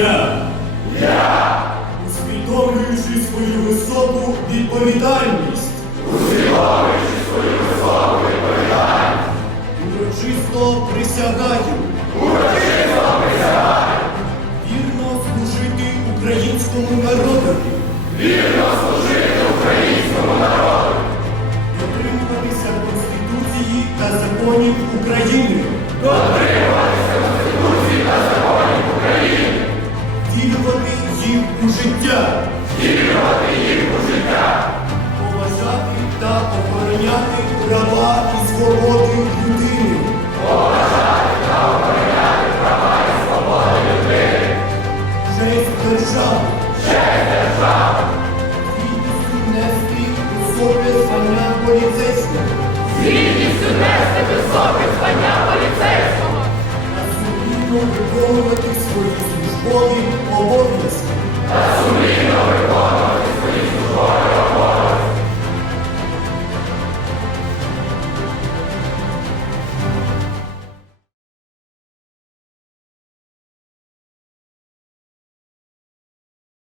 Я. Я. Усвідомлюючи свою високу відповідальність. Усвідомлюючи свою високу відповідальність. Урочисто присягаю. Урочисто присягаю. Вірно служити українському народові. Вірно служити українському народу. Дотримуватися Конституції та законів України. втілювати їм у життя, втілювати їх у життя, поважати та охороняти права і свободи людини, поважати та охороняти права і свободи людини, честь держави, честь держави, звідністю нести високе звання поліцейського, звідністю нести високе звання поліцейського, а сумлінно виконувати свої службові 보고